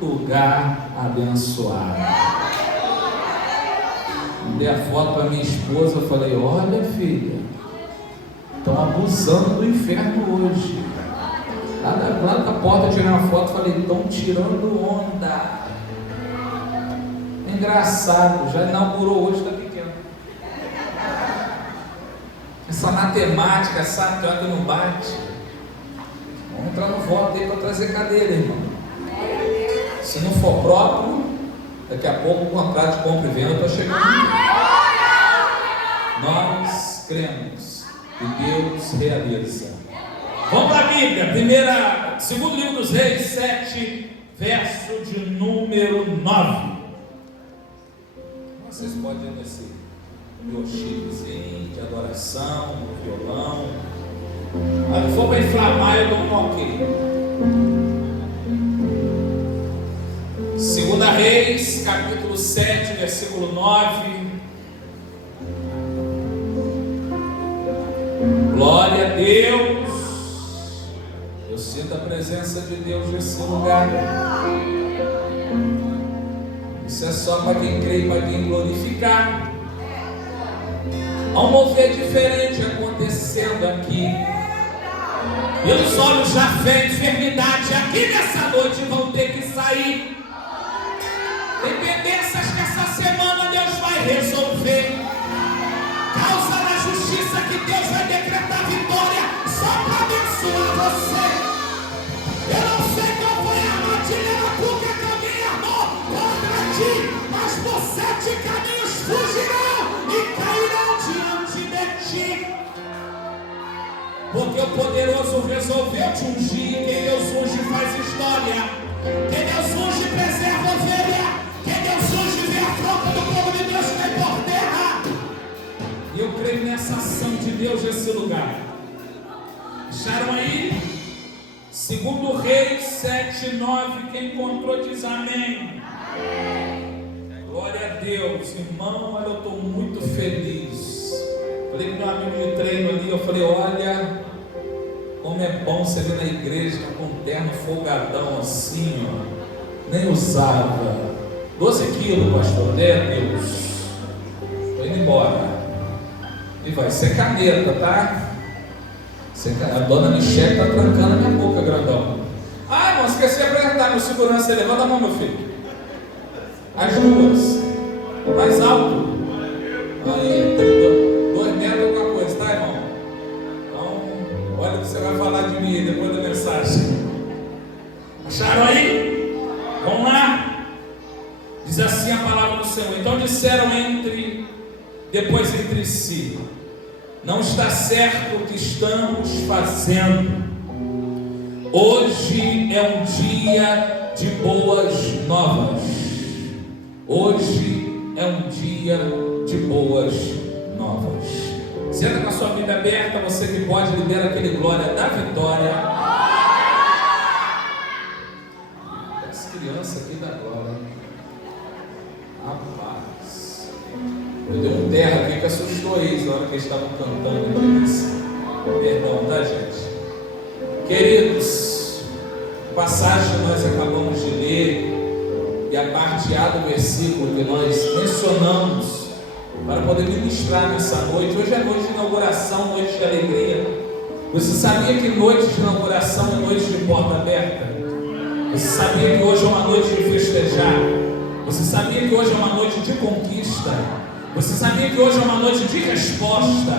lugar abençoado. Dei a foto para minha esposa, eu falei: olha, filha, estão abusando do inferno hoje. Lá da porta eu tirei uma foto e falei: estão tirando onda. Engraçado, já inaugurou hoje, está pequeno. Essa matemática, sabe, que não bate. Vamos entrar no voto aí para trazer cadeira, irmão. Se não for próprio, daqui a pouco o contrato de compra e venda está chegando. Nós cremos que Deus realiza. Vamos para a Bíblia, segundo livro dos Reis, 7, verso de número 9. Vocês podem ir nesse meu chilezinho de adoração, violão. Se for para inflamar, eu dou um ok. Segunda Reis, capítulo 7, versículo 9. Glória a Deus. Eu sinto a presença de Deus nesse lugar. Isso é só para quem crê e para quem glorificar. Há um mover diferente acontecendo aqui. Pelos olhos da fé, enfermidade aqui nessa noite vão ter que sair. Tem pendências que essa semana Deus vai resolver. Causa na justiça que Deus vai decretar vitória só para abençoar você. Eu não sei qual foi a armadilha maluca que alguém armou contra ti, mas por 7 caminhos fugirão e cairão diante de ti. Porque o poderoso resolveu te ungir. Quem Deus unge faz história. Quem Deus unge preserva a ovelha. Quem Deus unge vê a afronta do povo de Deus que é por terra. E eu creio nessa ação de Deus nesse lugar. Acharam aí? Segundo Reis 7, 9. Quem encontrou diz amém. Glória a Deus. Irmão, olha, eu estou muito feliz. Falei com meu amigo de treino ali, eu falei: olha, como é bom você ver na igreja com um terno folgadão assim, ó. Nem usava. 12 quilos, pastor, Deus. Estou indo embora. E vai ser caneta, tá? A dona Michelle está trancando a minha boca, grandão. Ah, irmão, esqueci de apresentar meu segurança. Levanta a mão, meu filho. As duas. Mais alto. Aí, 2 metros alguma coisa, tá, irmão? Então, olha o que você vai falar de mim depois da mensagem. Acharam aí? Vamos lá. Diz assim a palavra do Senhor. Então disseram depois entre si: não está certo o que estamos fazendo. Hoje é um dia de boas novas. Hoje é um dia de boas novas. Senta com a sua Bíblia aberta. Você que pode, libera aquele glória da vitória. As crianças aqui da glória. Rapaz, eu dei um terra aqui que assustou eles na hora que eles estavam cantando. Perdão, tá, gente? Queridos, passagem que nós acabamos de ler e a parte A do versículo que nós mencionamos para poder ministrar nessa noite. Hoje é noite de inauguração, noite de alegria. Você sabia que noite de inauguração é noite de porta aberta? Você sabia que hoje é uma noite de festejar? Você sabia que hoje é uma noite de conquista? Você sabia que hoje é uma noite de resposta?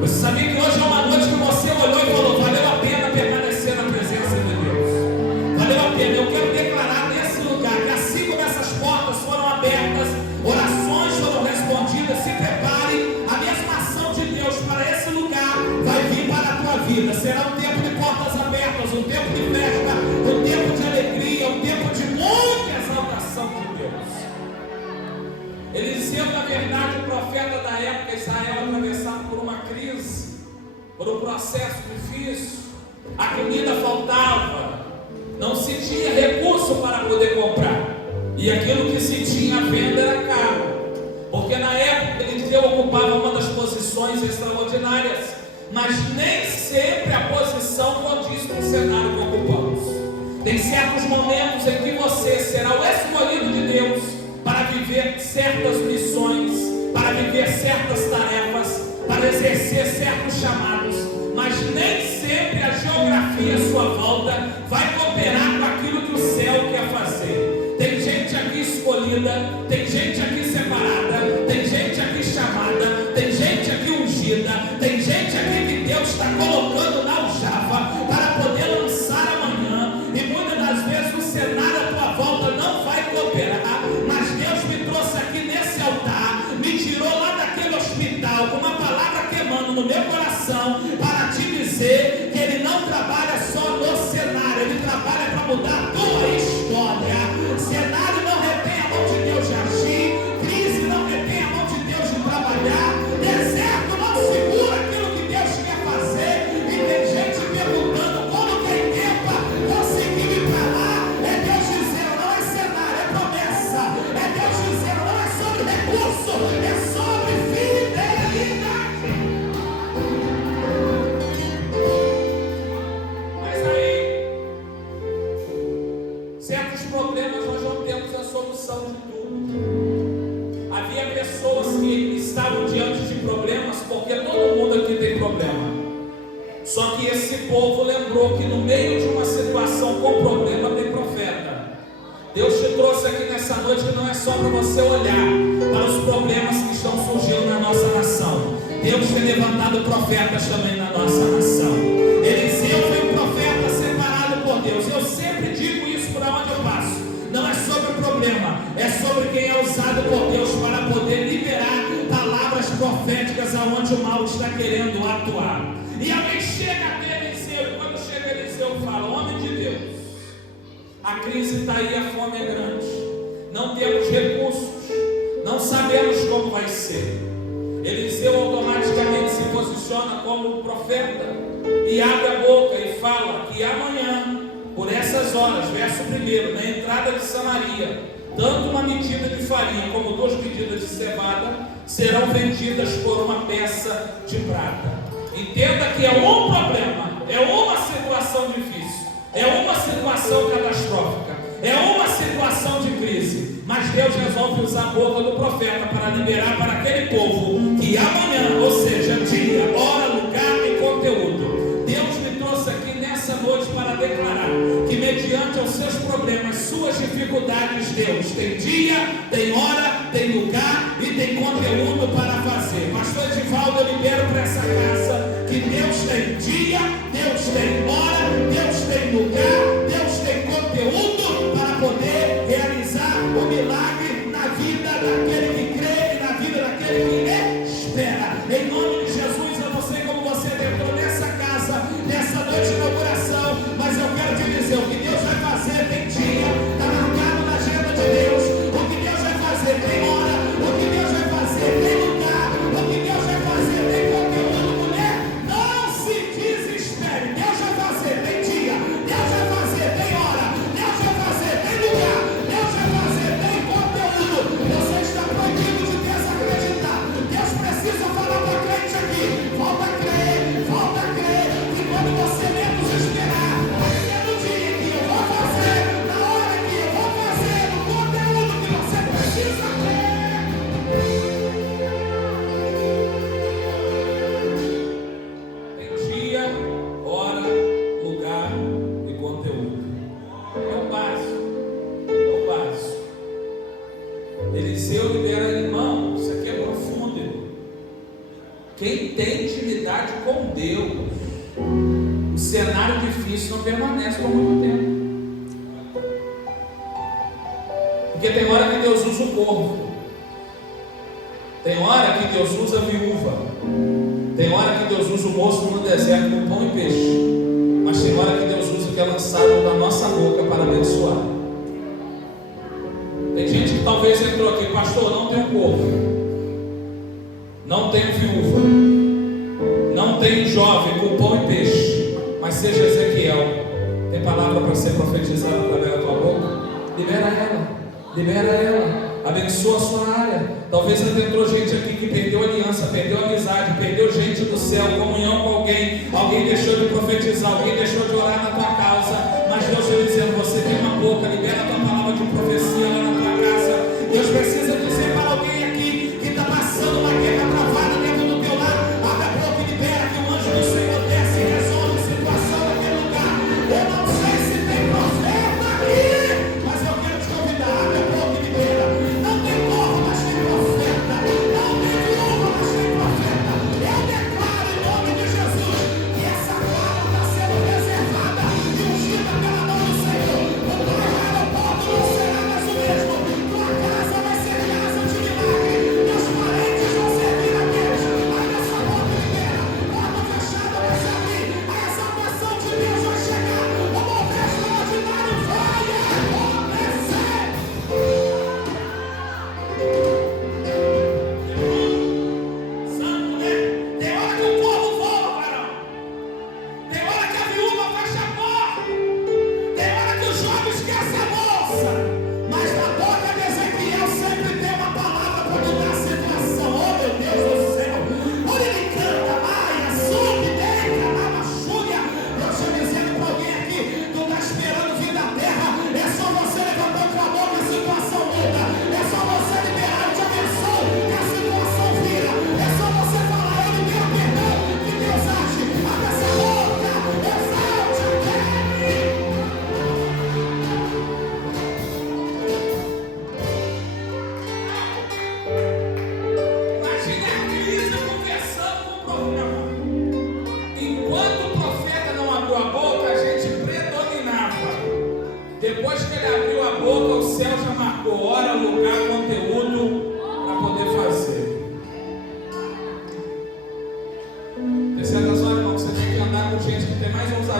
Você sabia que hoje é uma noite que você olhou e falou: valeu a pena permanecer na presença de Deus? Valeu a pena. Eu quero declarar nesse lugar que assim como essas portas foram abertas, orações foram respondidas, se prepare, a mesma ação de Deus para esse lugar vai vir para a tua vida. Será um tempo de portas abertas, um tempo de festa, um tempo de alegria, um tempo de muita exaltação de Deus. Eliseu, na verdade, o profeta da época, Israel atravessado por uma crise, por um processo difícil. A comida faltava, não se tinha recurso para poder comprar, e aquilo que se tinha à venda era caro, porque na época Eliseu ocupava uma das posições extraordinárias, mas nem sempre a posição condiz com o cenário que ocupamos. Tem certos momentos em que você será exercer certos chamados, mas nem sempre a geografia à sua volta vai cooperar com aquilo que o céu quer fazer. Tem gente aqui escolhida, tem gente aqui separada, tem gente aqui chamada, tem gente aqui ungida, tem gente aqui que Deus está colocando na aljava para poder lançar amanhã, e muitas das vezes o cenário à tua volta não vai cooperar, mas Deus me trouxe aqui nesse altar, me tirou lá daquele hospital com uma palavra queimando no meu coração para te dizer que Ele não trabalha só no cenário, Ele trabalha para mudar a tua história. Cenário não retém a mão de Deus de agir, crise não retém a mão de Deus de trabalhar, deserto não segura aquilo que Deus quer fazer. E tem gente perguntando como tem tempo para conseguir ir para lá. É Deus dizendo, não é cenário, é promessa. É Deus dizendo, não é sobre recurso, é sobre fidelidade. Mas aí, certos problemas nós não temos a solução de tudo. Havia pessoas que estavam diante de problemas, porque todo mundo aqui tem problema. Só que esse povo lembrou que no meio de uma situação com problema tem profeta. Deus te trouxe aqui nessa noite que não é só para você olhar para os problemas que estão surgindo na nossa nação. Deus tem levantado profetas também na nossa nação. Eliseu foi um profeta separado por Deus. Eu sempre digo isso por onde eu passo. Não é sobre o problema, é sobre quem é usado por Deus para poder liberar palavras proféticas aonde o mal está querendo atuar. E alguém chega até Eliseu, e quando chega Eliseu fala, homem de Deus, a crise está aí, a fome é grande, não temos recursos, não sabemos como vai ser. Eliseu automaticamente se posiciona como profeta e abre a boca e fala que amanhã, por essas horas, verso 1, na entrada de Samaria, tanto uma medida de farinha como 2 medidas de cevada serão vendidas por uma peça de prata. Entenda que é um problema, é uma situação difícil, é uma situação catastrófica, é uma situação de crise, mas Deus resolve usar a boca do profeta para liberar para aquele povo que amanhã, ou seja, dia, hora, lugar e conteúdo, Deus me trouxe aqui nessa noite para declarar que mediante os seus problemas, suas dificuldades, Deus tem dia, tem hora, tem lugar e tem conteúdo para fazer. Pastor Edivaldo, eu libero para essa casa que Deus tem dia, Deus tem hora, Deus tem lugar, Deus tem conteúdo para poder realizar o milagre na vida daquele que crê e na vida daquele que espera. Em nome de Jesus, eu não sei como você entrou nessa casa, nessa noite de inauguração, mas eu quero te dizer, o que Deus vai fazer tem dia, está marcado na agenda de Deus. O que Deus vai fazer tem hora, o que Deus vai fazer tem lugar, o que Deus vai fazer tem conteúdo. Mulher, não se desespere. Deus vai fazer tem dia, Deus vai fazer tem hora, Deus vai fazer tem lugar, Deus vai fazer tem conteúdo. Você está proibido de desacreditar. Deus precisa falar para a crente aqui, volta a crer, que quando você menos esperar, vai ser no dia que eu vou fazer, na hora que eu vou fazer, no conteúdo que você precisa ter. Tem dia, hora, lugar e conteúdo. É o básico, é o básico. Eliseu libera, irmão, isso aqui é profundo, irmão. Quem tem intimidade com Deus, o cenário difícil não permanece por muito tempo. Porque tem hora que Deus usa o corvo, tem hora que Deus usa a viúva, tem hora que Deus usa o moço no deserto com pão e peixe, mas tem hora que Deus usa o que é lançado da nossa boca para abençoar. Tem gente que talvez entrou aqui, pastor, não tem corvo, não tem viúva, não tem jovem com pão e peixe, mas seja Ezequiel, tem palavra para ser profetizada através da tua boca? Libera ela, abençoa a sua área. Talvez entrou gente aqui que perdeu aliança, perdeu amizade, perdeu gente do céu, comunhão com alguém deixou de profetizar, alguém deixou de orar na tua causa, mas Deus está dizendo, você tem uma boca, libera a tua palavra de profecia lá na tua casa. Deus precisa dizer para alguém aqui que está passando uma guerra travada dentro do teu lar, abre a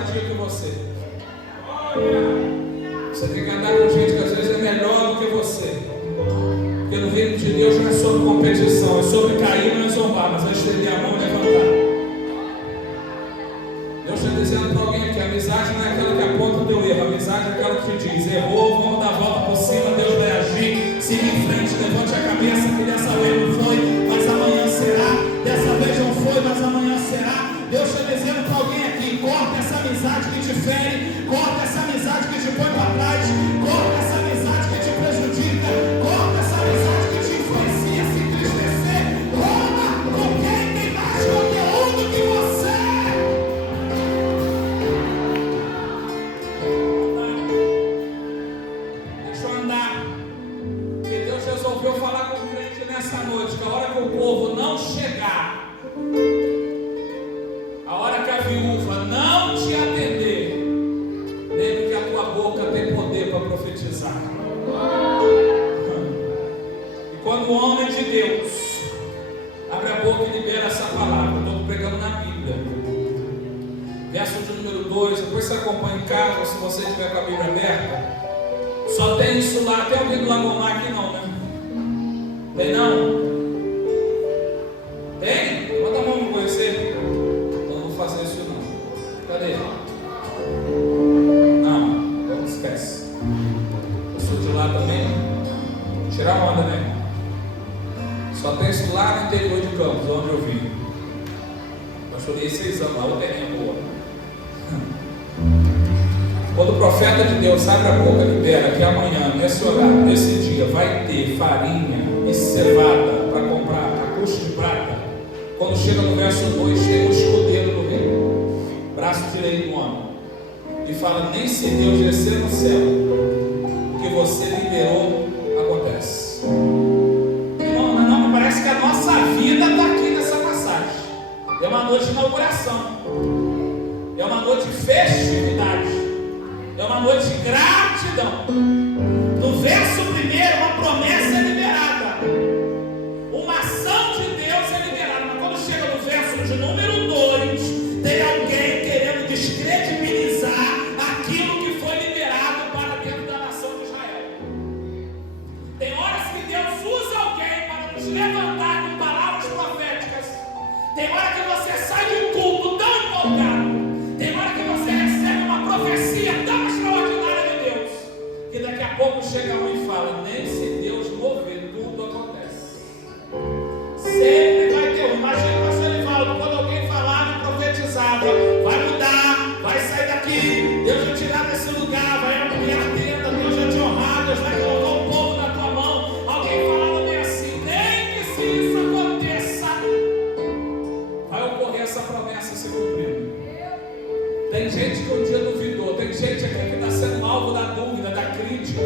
vadia que você. Você tem que andar com gente que às vezes é melhor do que você. Porque no reino de Deus não é sobre competição, é sobre cair, não é zombar, mas é estender a mão e levantar. Deus está dizendo para alguém que a amizade não é aquela que aponta o teu erro, a amizade é aquela que te diz: errou, vamos dar a volta por cima, Deus vai agir, siga em frente, levante a cabeça, que dessa vez não foi, mas amanhã será, dessa vez não foi, mas amanhã será. Deus está dizendo para alguém aqui: corta essa amizade que te fere, corta essa amizade que te põe para trás, corta essa amizade que te prejudica, corta essa amizade que te influencia a se entristecer. Roma com quem tem mais conteúdo que você. Deixa eu andar. Porque Deus resolveu falar com o crente nessa noite, que a hora que o povo não chegar, a hora que a viúva não te atender, lembre que a tua boca tem poder para profetizar. E quando o homem de Deus abre a boca e libera essa palavra, estou pregando na Bíblia, verso de número 2, depois você acompanha em casa, se você estiver com a Bíblia aberta. Só tem isso lá. Tem alguém do Lagomar aqui não, né? Tem não? Tem? Levanta a mão para conhecer. Não vou fazer isso não. Cadê? Não esquece. Eu sou de lá também. Vou tirar onda, né, irmão? Só tem isso lá no interior de Campos, onde eu vim. Eu chorei 6 anos lá, o terreno é boa. Quando o profeta de Deus abre a boca, libera que amanhã, nesse horário, nesse dia, vai ter farinha e cevada para comprar a custo de prata. Quando chega no verso 2, tem um escudeiro do rei, braço direito do homem, e fala: nem se Deus descer no céu, o que você liberou acontece. Não, parece que a nossa vida está aqui nessa passagem. É uma noite de inauguração, é uma noite de festividade, é uma noite de gratidão. No verso 1, uma promessa é liberada, uma ação de Deus é liberada. Mas quando chega no verso de número 2, tem alguém querendo descredibilizar aquilo que foi liberado para dentro da nação de Israel. Tem horas que Deus usa alguém para nos levantar com palavras proféticas. Tem hora que você sai de um culto tão empolgado, tem hora que você recebe uma profecia tão extraordinária de Deus, que daqui a pouco chega um e fala: nem se Deus mover, tudo acontece. Sempre vai ter um. Imagina o pastor Elivaldo, quando alguém falava e profetizava: vai mudar, vai sair daqui, Deus vai tirar desse lugar, vai abrir a tenda, Deus vai te honrar, Deus vai colocar um povo na tua mão. Alguém falava bem assim: nem que se isso aconteça, vai ocorrer essa promessa se cumprindo. Tem gente que um dia duvidou, tem gente aqui que está sendo alvo da dúvida, da crítica.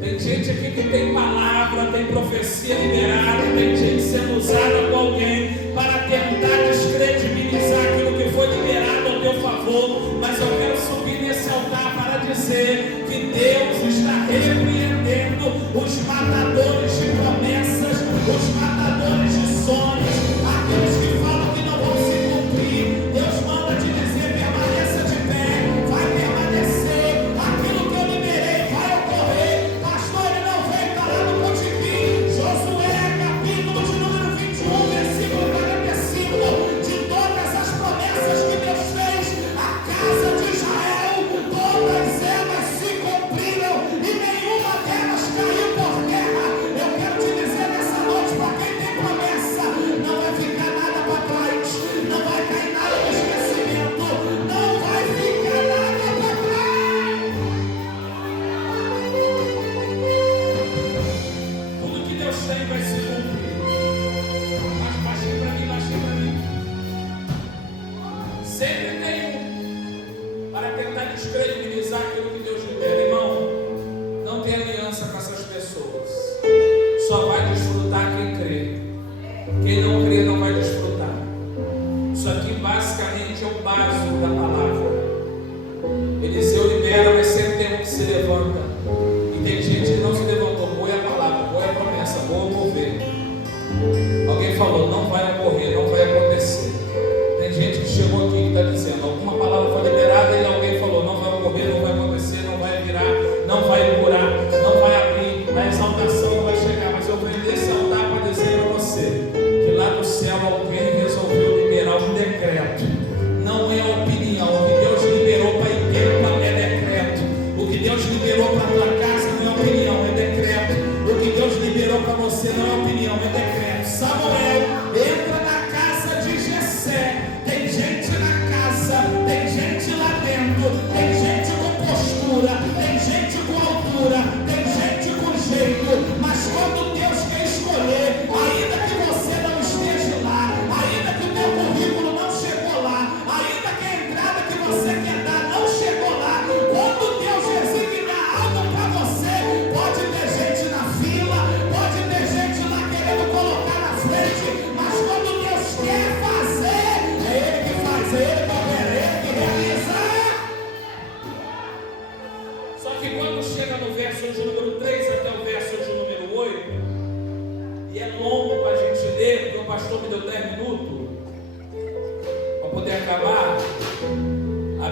Tem gente aqui que tem palavra, tem profecia liberada, tem gente sendo usada por alguém para tentar descredibilizar aquilo que foi liberado ao teu favor. Mas eu quero subir nesse altar para dizer que Deus está repreendendo os matadores de promessas, os matadores de sonhos, aqueles que falam que não vão se cumprir. Deus manda te dizer: permaneça de pé, vai permanecer. Aquilo que eu liberei vai ocorrer. Pastor, ele não veio parar no Pontiquim. Josué, capítulo de número 21, versículo 45. De todas as promessas que Deus fez à casa de Israel, todas elas se cumpriram e nenhuma delas caiu por terra. Eu quero te dizer nessa noite, para quem tem promessa,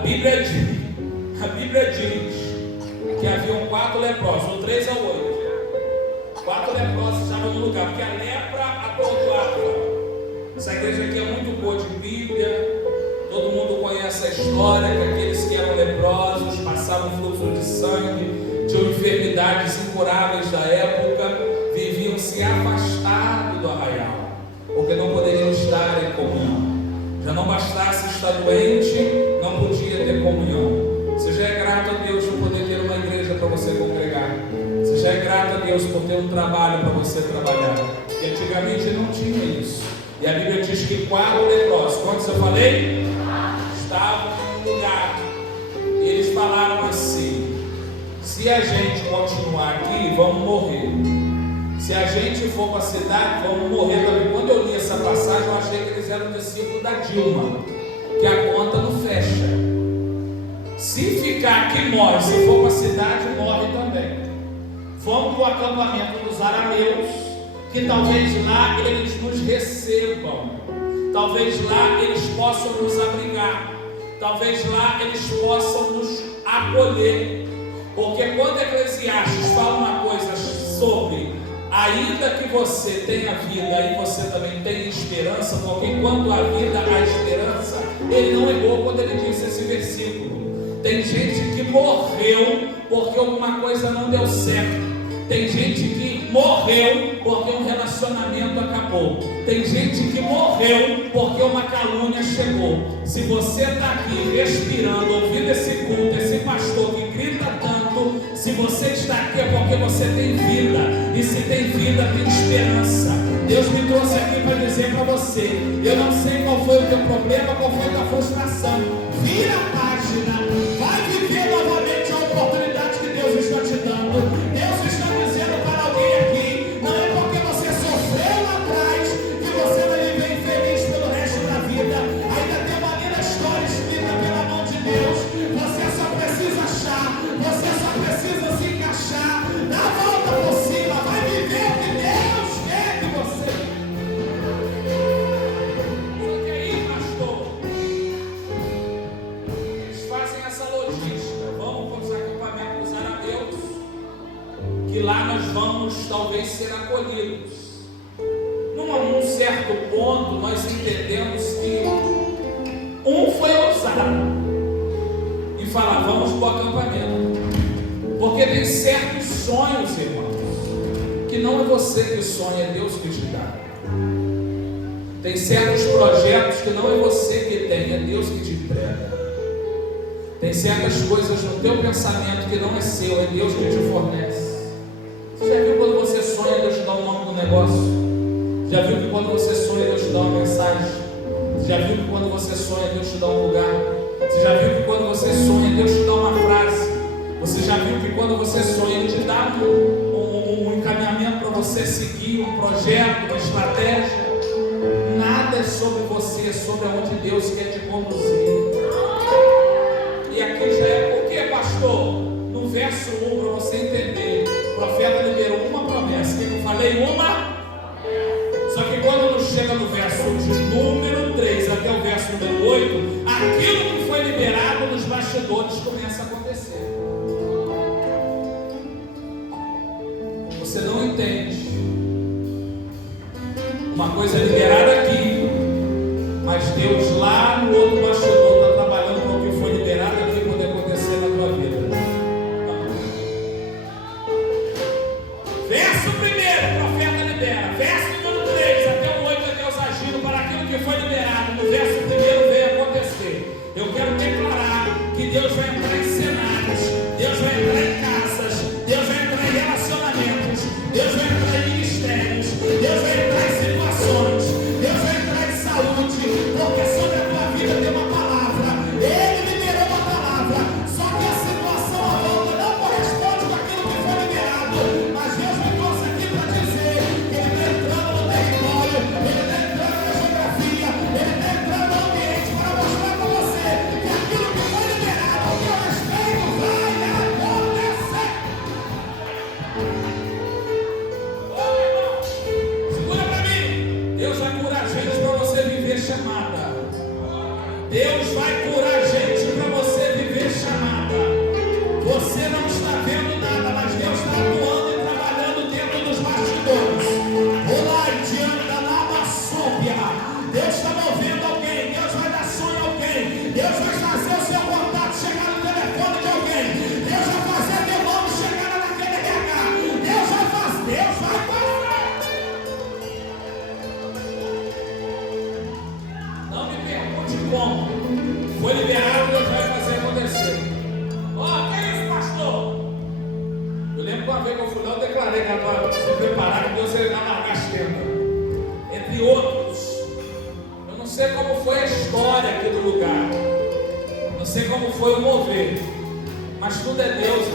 A Bíblia diz que haviam 4 leprosos, o 3 ao 8. 4 leprosos estavam no lugar, porque a lepra atordoava. Essa igreja aqui é muito boa de Bíblia, todo mundo conhece a história, que aqueles que eram leprosos, passavam fluxo de sangue, tinham enfermidades incuráveis da época, viviam se afastados do arraial, porque não poderiam estar em comunhão. Já não bastasse estar doente, não podia ter comunhão. Você já é grato a Deus por poder ter uma igreja para você congregar. Você já é grato a Deus por ter um trabalho para você trabalhar. Porque antigamente não tinha isso. E a Bíblia diz que 4 leprosos, quantos eu falei? Estavam em um lugar. E eles falaram assim: se a gente continuar aqui, vamos morrer. Se a gente for para a cidade, vamos morrer também. Quando eu li essa passagem, eu achei que eles eram discípulos da Dilma, que a conta não fecha. Se ficar aqui, morre. Se for para a cidade, morre também. Vamos para o acampamento dos arameus, que talvez lá eles nos recebam. Talvez lá eles possam nos abrigar. Talvez lá eles possam nos acolher. Porque quando Eclesiastes fala uma coisa sobre ainda que você tenha vida, aí você também tem esperança, porque enquanto a vida, há esperança, ele não errou quando ele disse esse versículo. Tem gente que morreu porque alguma coisa não deu certo. Tem gente que morreu porque um relacionamento acabou. Tem gente que morreu porque uma calúnia chegou. Se você está aqui respirando, ouvindo esse culto, esse pastor que grita tanto, se você está aqui é porque você tem vida. E se tem vida, tem esperança. Deus me trouxe aqui para dizer para você: eu não sei qual foi o teu problema, qual foi a tua frustração. Vira a página, vai viver novamente a oportunidade que Deus está te dando. Deus está dizendo para alguém aqui: não é porque você sofreu lá atrás que você vai viver infeliz pelo resto da vida. Ainda tem uma linda história escrita pela mão de Deus. Você só precisa achar, você só precisa se encaixar. Dá a volta por cima, vai viver o que Deus quer de você. Só que aí, pastor, eles fazem essa logística. Vamos para os acampamentos dos arameus, que lá nós vamos talvez ser acolhidos. Num certo ponto nós entendemos que um foi ousado e falar: vamos para o acampamento. Porque tem certos sonhos, irmãos, que não é você que sonha, é Deus que te dá. Tem certos projetos que não é você que tem, é Deus que te entrega. Tem certas coisas no teu pensamento que não é seu, é Deus que te fornece. Você já viu quando você sonha, Deus te dá o nome do negócio? Já viu que quando você sonha, Deus te dá uma mensagem? Você já viu que quando você sonha, Deus te dá um lugar? Você já viu que quando você sonha, Deus te dá uma frase? Você já viu que quando você sonha, Ele te dá um encaminhamento para você seguir, um projeto, uma estratégia? Nada é sobre você, é sobre onde Deus quer te conduzir. E aqui já é por quê, pastor? No verso 1, para você entender, o profeta liberou uma promessa. Que eu falei uma? Só que quando chega no verso de número 3 até o verso número 8, aquilo que foi liberado nos bastidores começa a acontecer. Você não entende. Uma coisa é liberada aqui, mas Deus lá no outro bastidor está trabalhando com o que foi liberado aqui poder acontecer na tua vida. Verso 1, o profeta libera. Verso número 3 até o 8 é Deus agindo para aquilo que foi liberado. No verso 1 veio acontecer. Eu quero declarar que Deus vai entrar em cenários, Deus vai entrar em casas, Deus vai entrar em relacionamentos, Deus vai entrar em ministérios, Deus vai entrar em situações, Deus vai entrar em saúde, porque sobre a tua vida tem uma palavra. Ele liberou uma palavra, só que a situação à volta não corresponde com aquilo que foi liberado. Mas Deus me trouxe aqui para dizer que Ele está entrando no território, Ele está entrando na geografia, Ele está entrando no ambiente para mostrar para você que aquilo que foi liberado, ao teu respeito, vai foi o mover, mas tudo é Deus.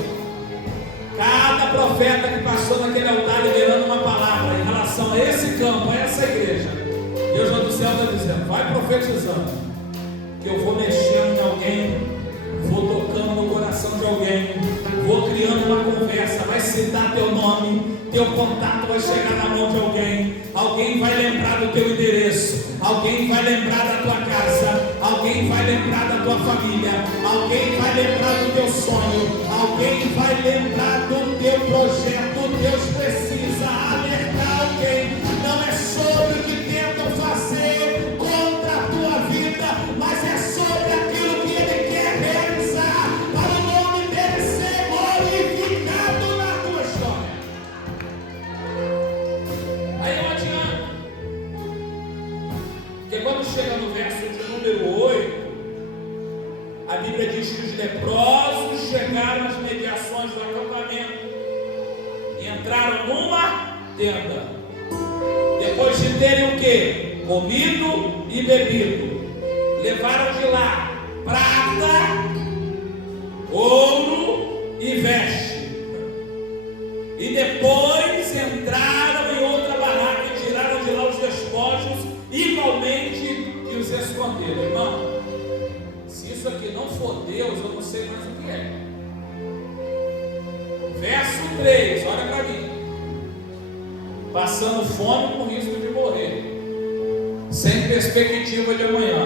Cada profeta que passou naquele altar liberando uma palavra em relação a esse campo, a essa igreja, Deus lá do céu está dizendo: vai profetizando, que eu vou mexendo em alguém, vou tocando no coração de alguém, vou criando uma conversa, vai citar teu nome, teu contato vai chegar na mão de alguém, alguém vai lembrar do teu endereço, alguém vai lembrar da tua casa, alguém vai lembrar da tua família, alguém vai lembrar do teu sonho, alguém vai lembrar do teu projeto. Deus precisa alertar alguém. Não é sobre o que tentam fazer contra a tua vida, mas é sobre aquilo que Ele quer realizar, para o nome dEle ser glorificado na tua história. Aí não adianta, porque quando chega no verso de número 8, a Bíblia diz que os leprosos chegaram às mediações do acampamento e entraram numa tenda. Depois de terem o quê? Comido e bebido, levaram de lá prata, ouro e veste. E depois entraram em outra barraca e tiraram de lá os despojos, igualmente que os esconderam. Irmão, se isso aqui não for Deus, eu não sei mais o que é. Verso 3, olha para mim. Passando fome com risco de morrer, sem perspectiva de amanhã.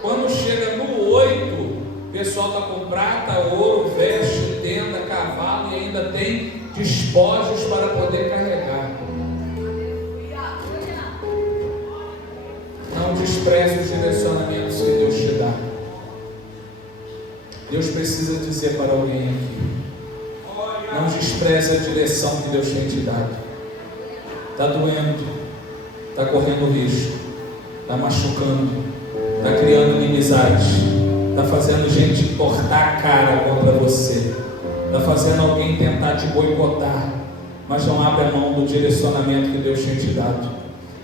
Quando chega no 8, o pessoal está com prata, ouro, veste, tenda, cavalo e ainda tem despojos para poder carregar. Não despreze os direcionamentos que Deus te dá. Deus precisa dizer para alguém aqui: não despreze a direção que Deus tem te dado. Está doendo, está correndo risco, está machucando, está criando inimizade, está fazendo gente cortar a cara contra você, está fazendo alguém tentar te boicotar, mas não abre a mão do direcionamento que Deus tem te dado.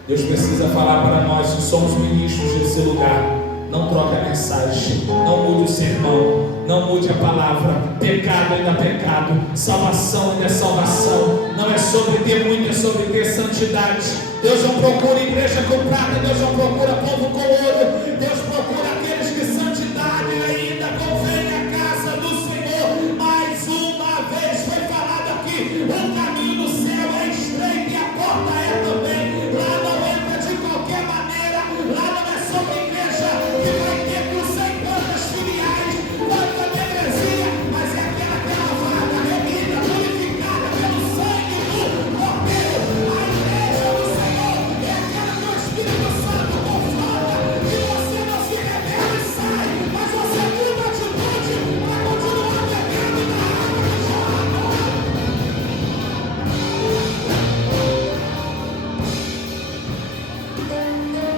Deus precisa falar para nós que somos ministros desse lugar. Não troque a mensagem, não mude o sermão, não mude a palavra. Pecado ainda é pecado, salvação ainda é salvação. Não é sobre ter muito, é sobre ter santidade. Deus não procura igreja com prata, Deus não procura povo com ouro. Deus procura aqueles que santidade ainda convém à casa do Senhor. Mais uma vez foi falado aqui: o caminho do céu é estreito e a porta é também. Lá não entra de qualquer maneira, lá não é sobre igreja que vai ter por 100 quantas filiais, quanta membresia, mas é aquela que é lavada, remida, purificada pelo sangue do Cordeiro. A igreja do Senhor é aquela que o Espírito Santo confronta, que você não se rebela e sai, mas você muda a atitude para continuar bebendo na água que jorra.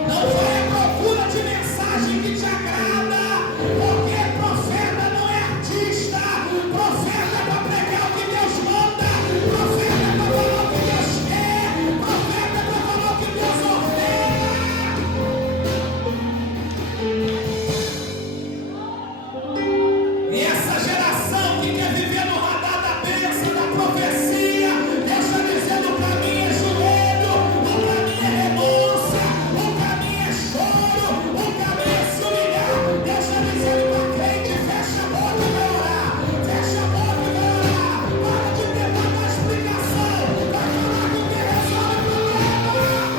Não vai à procura de mensagem que te agrada, porque profeta não é artista. Profeta é para pregar o que Deus manda, profeta é para falar o que Deus quer, profeta é para falar o que Deus ordena. E essa geração que quer viver no radar da bênção, da profecia, Deus está dizendo: o caminho é joelho, o caminho é renúncia, o caminho é choro, o caminho é se humilhar. Deus está dizendo para crente: fecha a boca e vai orar, fecha a boca e vai orar. Para de ter tanta explicação, vai falar com quem resolve o problema.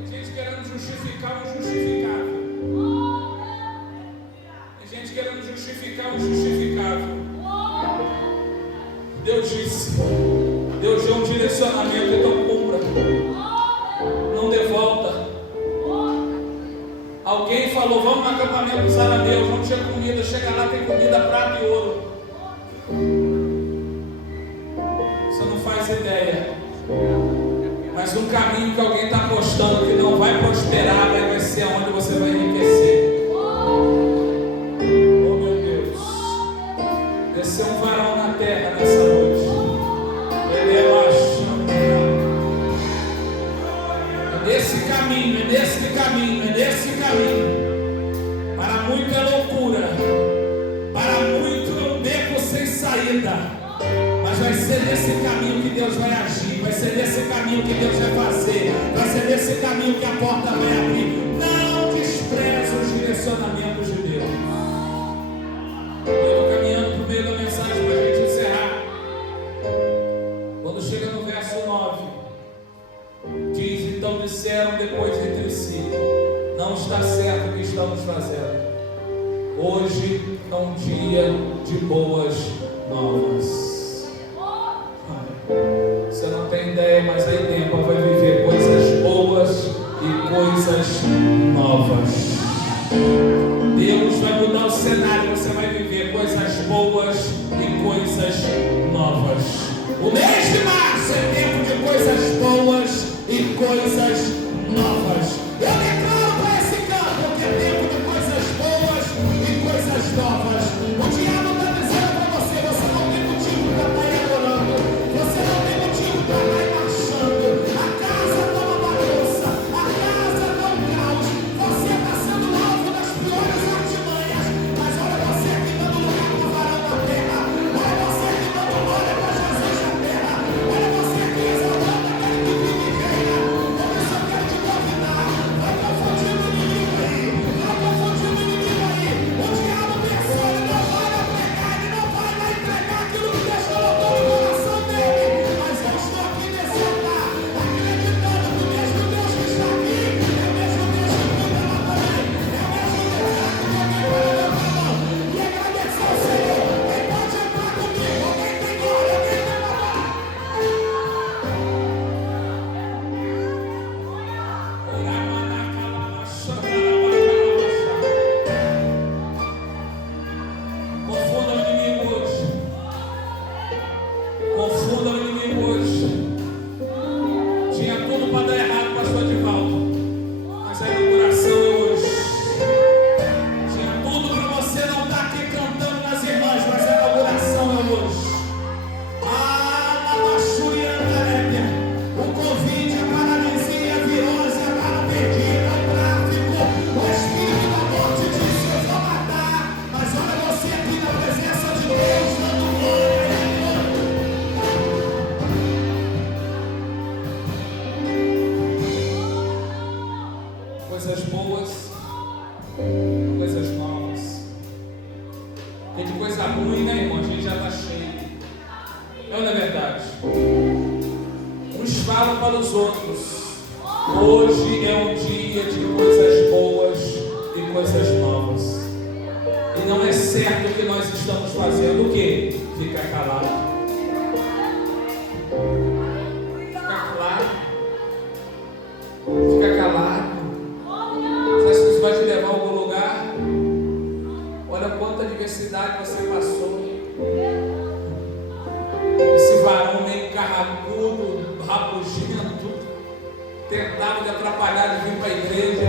Tem gente querendo justificar o injustificável. Tem gente querendo justificar o injustificável. Deus disse, Deus deu um direcionamento, então cumpra. Não dê volta. Alguém falou: vamos no acampamento dos arameus, não tinha comida, chega lá, tem comida, prata e ouro. Você não faz ideia. Mas um caminho que alguém está apostando que não vai prosperar, vai ser onde você vai enriquecer. Oh meu Deus, desceu um varão na terra nessa noite. Ele é baixo. É nesse caminho. Para muito é loucura, para muito é um beco sem saída. Mas vai ser nesse caminho que Deus vai agir, vai ser nesse caminho que Deus vai fazer, vai ser nesse caminho que a porta vai abrir. Não despreze os direcionamentos de Deus. Eu estou caminhando para o meio da mensagem para a gente encerrar. Quando chega no verso 9, diz: então disseram depois entre si: não está certo o que estamos fazendo. Hoje é um dia de boas novas. Você não tem ideia, mas aí dentro vai viver coisas boas e coisas novas. Deus vai mudar o cenário, você vai viver coisas boas e coisas novas. O mês de março é tempo de coisas boas e coisas novas. Eu declaro para esse campo que é tempo de coisas boas e coisas novas. O diabo está dizendo para você: você não tem motivo para estar aí adorando, você não tem motivo para estar aí marchando. A casa está uma bagunça, a casa está um caos, você está sendo alvo das piores artimanhas. Mas olha você aqui dando lugar para o varão da terra, olha você aqui dando glória para Jesus na terra, olha você aqui exaltando aquele que vive e reina. Por isso eu quero te convidar: vai confundir o inimigo aí, vai confundir o inimigo aí. O diabo pensou, ele não vai lá pregar, ele não vai lá entregar aquilo que Deus colocou no coração dele. Mas eu estou aqui nesse altar, acreditando que o mesmo Deus que está aqui é o mesmo Deus que cuida lá também, é o mesmo Deus que está aqui para levantar a mão e agradecer ao Senhor. Quem pode entrar comigo? Alguém tem glória, alguém tem louvor. Confunda o inimigo hoje. Confunda o inimigo hoje. Tinha tudo para dar errado, pastor Divaldo, mas a inauguração é hoje. Tinha tudo para você não estar aqui cantando nas irmãs, mas a inauguração é hoje. O Covid, a paralisia, a virose, a bala perdida, o tráfico, o espírito da morte disse: eu vou matar. Mas olha você aqui na presença de Deus, dando glória e honra. Coisas boas, coisas novas. Tem de coisa ruim, né, irmão? A gente já está cheio. É ou não é verdade? Uns falam para os outros: hoje é um dia de coisas boas e coisas novas. E não é certo o que nós estamos fazendo. O quê? Ficar calado. Ficar claro. Ficar calado. Sabe se isso vai te levar a algum lugar? Olha quanta diversidade você passou. Esse varão meio carracudo, rabugento, tentava de atrapalhar de vir para a igreja.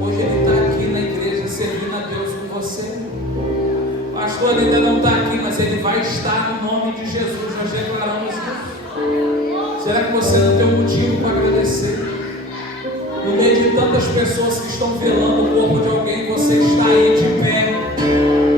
Hoje ele está aqui na igreja servindo a Deus com você. O pastor ainda não está aqui, mas ele vai estar no nome de Jesus. Nós declaramos isso. Será que você não tem um motivo para agradecer? No meio de tantas pessoas que estão velando o corpo de alguém, você está aí de pé.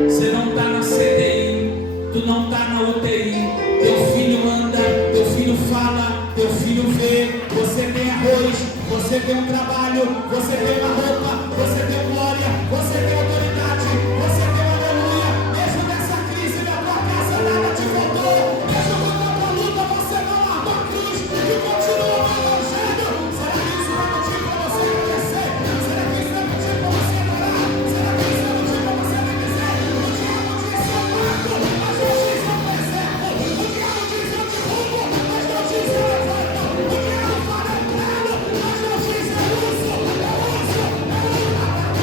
Você não está na CDI, tu não está na UTI. Teu filho anda, teu filho fala, teu filho vê. Você tem arroz, você tem um trabalho, você tem uma roupa, você tem glória, você tem autoridade, você tem aleluia. Mesmo nessa crise da tua casa nada te faltou. Mesmo com tanta luta você não largou a cruz e continua no evangelho. Será que isso é motivo para você agradecer? Será que isso é motivo para você adorar? Será que isso é motivo para você agradecer? O diabo disse: eu mato, mas Deus diz: eu preservo. O diabo diz: eu derrubo, mas Deus diz: eu levanto. O diabo fala: eu prego, mas Deus diz: eu uso, eu uso, eu uso.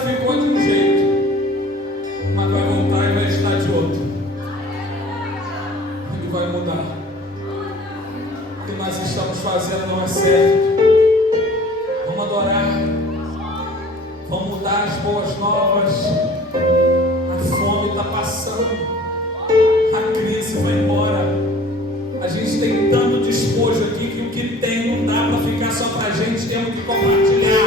ficou de um jeito, mas vai voltar e vai estar de outro. Ele vai mudar. O que nós estamos fazendo não é certo. Vamos adorar. Vamos mudar as boas novas. A fome está passando. A crise vai embora. A gente tem tanto despojo aqui que o que tem não dá para ficar só para a gente. Temos que compartilhar.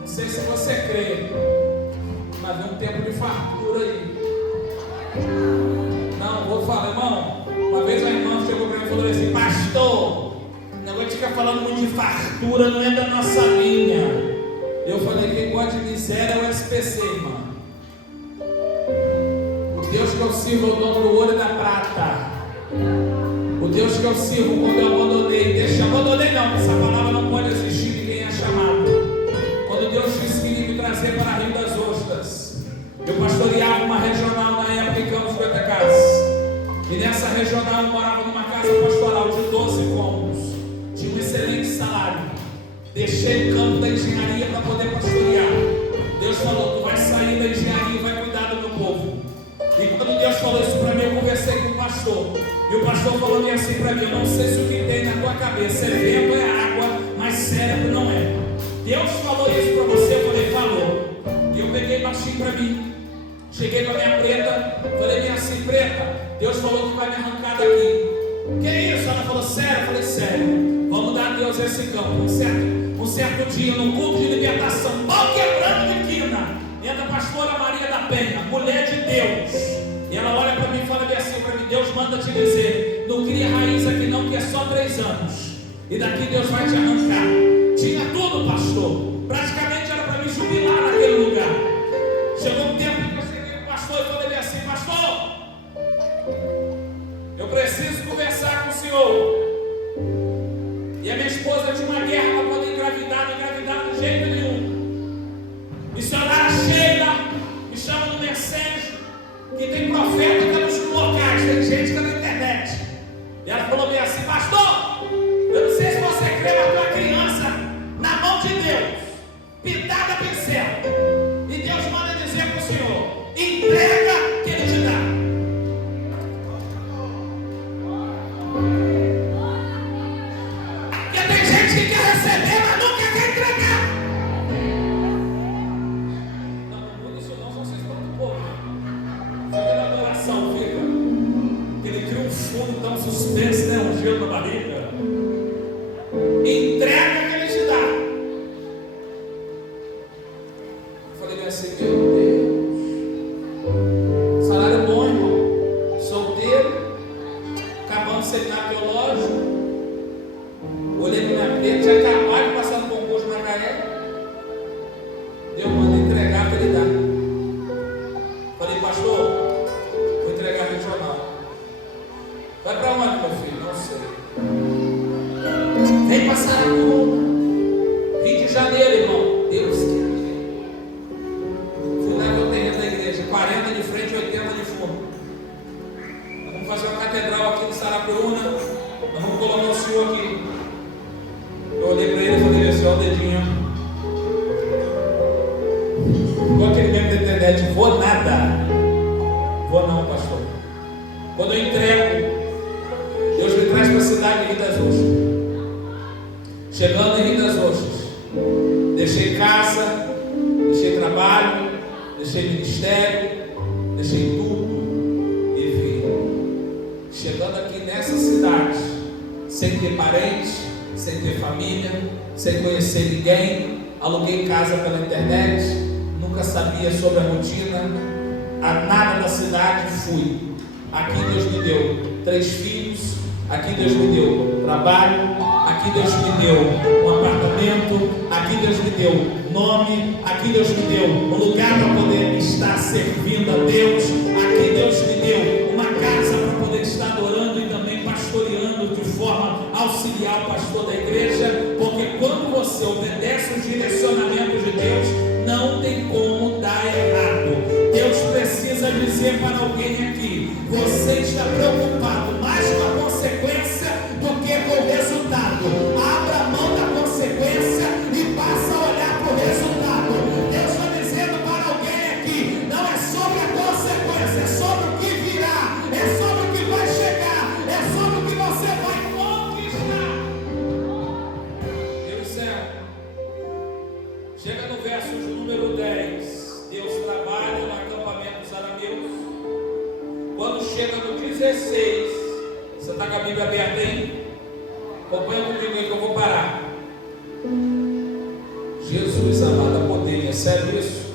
Não sei se você crê, mas vem um tempo de fartura aí. Não, vou falar, irmão. Uma vez a irmã chegou para mim e falou assim: pastor, o negócio de ficar falando muito de fartura não é da nossa linha. Eu falei: quem gosta de miséria é o SPC, irmão. O Deus que eu sirvo é o dono do ouro e da prata. O Deus que eu sirvo, quando eu abandonei não, essa palavra não pode existir de quem é chamado. Quando Deus disse que ia me trazer para Rio das Ostras, eu pastoreava uma regional na época em Campos Goitacás. E nessa regional eu morava numa casa pastoral de 12 cômodos. Tinha um excelente salário. Deixei o campo da engenharia para poder pastorear. Deus falou: tu vai sair da engenharia e vai cuidar do meu povo. E quando Deus falou isso para mim, eu conversei com o pastor. E o pastor falou assim para mim: eu não sei se o que tem na tua cabeça é vento, é água, mas cérebro não é. Deus falou isso para você? Eu falei: falou. E eu peguei baixinho para mim. Cheguei com a minha preta, falei: minha assim, preta, Deus falou que vai me arrancar daqui. Que isso? Ela falou: sério? Eu falei: sério. Vamos dar a Deus esse campo. Um certo dia, no culto de libertação, pau quebrando de quina, entra a pastora Maria da Penha, mulher de Deus. E ela olha para mim e fala assim para mim: Deus manda te dizer, não cria raiz aqui não, que é só 3 anos. E daqui Deus vai te arrancar. Tinha tudo, pastor. Praticamente era para me jubilar naquele lugar. Chegou um tempo que eu cheguei com o pastor e falei assim: pastor, eu preciso conversar com o senhor. E a minha esposa tinha uma guerra para poder engravidar, não engravidava de jeito nenhum. Missionária Sheila me chama no Mercedes, que tem profeta que é nos locais, tem gente que é na internet. E ela falou bem assim: pastor, eu não sei se você crê, mas tua criança na mão de Deus, pintada a pincel. E Deus manda dizer para o senhor: entrega que ele te dá. Porque tem gente que quer receber, mas nunca quer entregar. Não, por isso não, só vocês falam do povo. Fica na adoração, fica. Que ele cria um fundo, dá um suspense, né? Um gelo na barriga. Entrega que ele te dá. Eu falei bem assim: meu Deus, salário bom, irmão, solteiro, acabando de seminário teológico. Olhei para minha preta, tinha acabado de passar no concurso na Macaé. Deus manda entregar para ele dar. Falei: pastor, vou entregar no jornal. Vai para onde, meu filho? Não sei. Vem passar a Rio de Janeiro, irmão. Deus querido. Fui lá no terreno da igreja, 40 de frente e 80 de fundo. Nós vamos fazer uma catedral aqui no Sarapuruna. Nós vamos colocar o senhor aqui. Eu olhei para ele e falei assim: olha o dedinho. Igual aquele meme da internet: vou nada. Vou não, pastor. Quando eu entrego, Deus me traz para a cidade de Rio das Ostras. Chegando em Rio das Ostras, deixei casa, deixei trabalho, deixei ministério, deixei tudo e vim. Chegando aqui nessa cidade, sem ter parentes, sem ter família, sem conhecer ninguém, aluguei casa pela internet, nunca sabia sobre a rotina, a nada da cidade, fui. Aqui Deus me deu 3 filhos, aqui Deus me deu trabalho, aqui Deus me deu um apartamento, aqui Deus me deu nome, aqui Deus me deu um lugar para poder estar servindo a Deus, aqui Deus me deu uma casa para poder estar adorando e também pastoreando de forma auxiliar o pastor da igreja, porque quando você obedece os direcionamentos de Deus, não tem como dar errado. Deus precisa dizer para alguém aqui: você está preocupado mais com a consequência do que com o resultado. Abra mão da consequência e passe Jesus amado, a poder. É sério isso?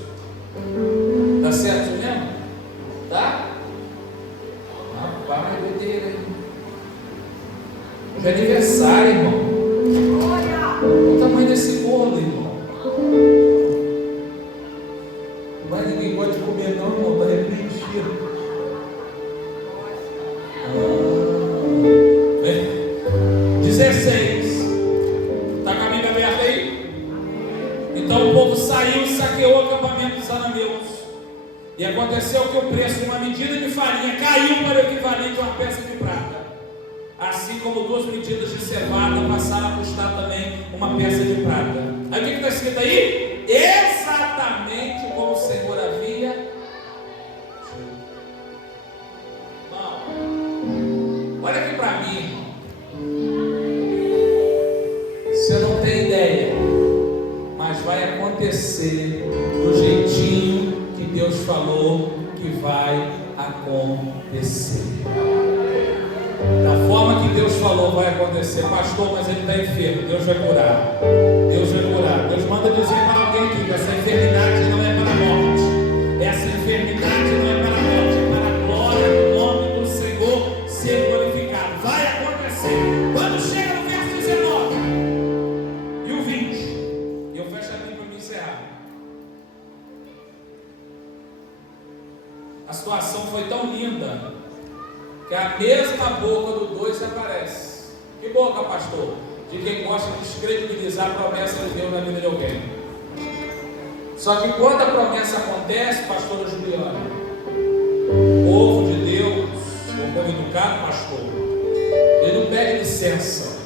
Tá certo mesmo? Tá? Rapaz, doideira, hein? Hoje é aniversário, irmão. Olha o tamanho desse bolo, irmão. Mas ninguém pode comer não, irmão, está repreendido. 16. Está com a Bíblia aberta aí? Então o povo saiu e saqueou o acampamento dos arameus. E aconteceu que o preço de uma medida de farinha caiu para o equivalente a uma peça de prata. Assim como 2 medidas de cevada passaram a custar também uma peça de prata. Aí o que está escrito aí? Exatamente como o Senhor havia. Irmão, olha aqui para mim, irmão. Você não tem ideia, mas vai acontecer do jeitinho que Deus falou que vai acontecer. Da forma que Deus falou vai acontecer. Pastor, mas ele está enfermo. Deus vai curar. Deus vai curar. Deus manda dizer para alguém aqui que essa enfermidade não é para a morte. Essa enfermidade não é para a morte, é para a glória do nome do Senhor ser glorificado. Vai acontecer. Quando chega no verso 19 e o 20, eu fecho aqui para me encerrar. A situação foi tão linda que a mesma boca do 2 aparece. Que boca, pastor? De quem gosta de descredibilizar a promessa de Deus na vida de alguém. Só que quando a promessa acontece, pastora Juliana, o povo de Deus, o povo educado, pastor, ele não pede licença.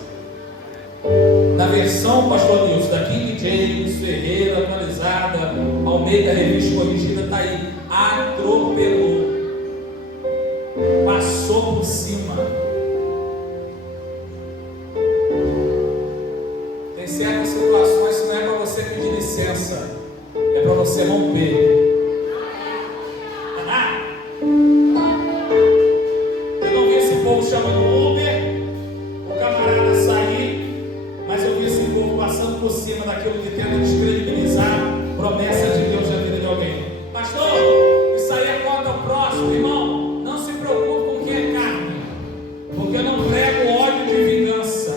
Na versão, pastor Deus, da King James, Ferreira, atualizada, Almeida, revista corrigida, está aí. Atropelou. Passou por cima. Tem certas situações que não é para você pedir licença, é para você romper. Eu não vi esse povo chamando Uber, o camarada sair, mas eu vi esse povo passando por cima daquilo que tenta descredibilizar promessa de Deus na vida de alguém. Pastor, isso aí é contra o próximo, irmão. Porque eu não prego ódio de vingança.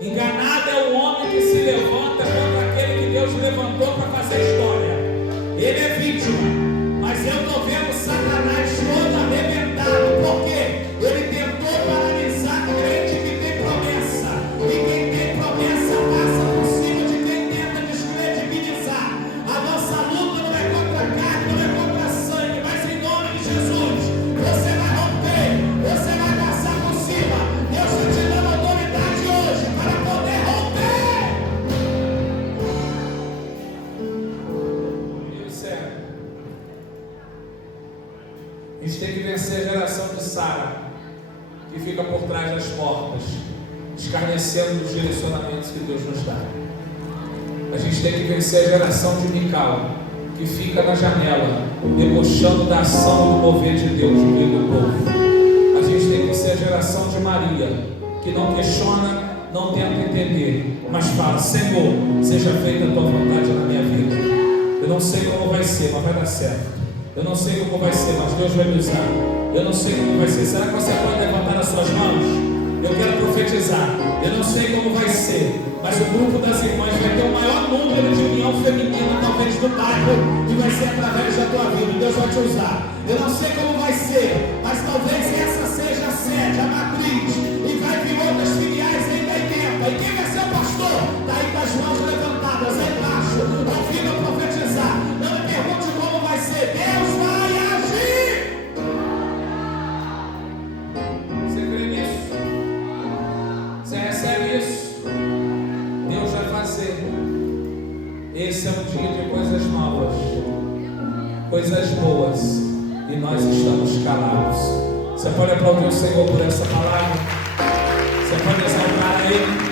Enganado é o homem que se levanta contra aquele que Deus levantou para fazer história. Ele é vítima, mas eu estou vendo Satanás todo arrebentado. Por quê? Ele tentou paralisar o crente que tem promessa. E quem tem promessa passa por cima de quem tenta descredibilizar. A nossa luta não é contra a carne, não é contra a sangue, mas em nome de Jesus, você vai romper, você vai passar por cima. Deus está te dando autoridade hoje para poder romper. A gente tem que vencer a geração de Sara, que fica por trás das portas, escarnecendo dos direcionamentos que Deus nos dá. A gente tem que vencer a geração de Mical, que fica na janela, debochando da ação e do mover de Deus no meio do povo. A gente tem que ser a geração de Maria, que não questiona, não tenta entender, mas fala: Senhor, seja feita a tua vontade na minha vida. Eu não sei como vai ser, mas vai dar certo. Eu não sei como vai ser, mas Deus vai me usar. Eu não sei como vai ser. Será que você pode levantar as suas mãos? Eu quero profetizar. Eu não sei como vai ser, mas o grupo das irmãs vai ter o maior número de união feminina, talvez do bairro, e vai ser através da tua vida. Deus vai te usar. Eu não sei como vai ser, mas talvez essa seja a sede, a matriz, e vai vir outras filiais ainda aí dentro. E quem vai ser o pastor? Está aí com as mãos levantadas, aí embaixo, ouvindo eu profetizar. Não me pergunte como vai ser. Deus vai agir. Você crê nisso? Você recebe isso? Deus vai fazer. Esse é um dia de coisas novas, coisas boas, e nós estamos calados. Você pode aplaudir o Senhor por essa palavra? Você pode exaltar a Ele?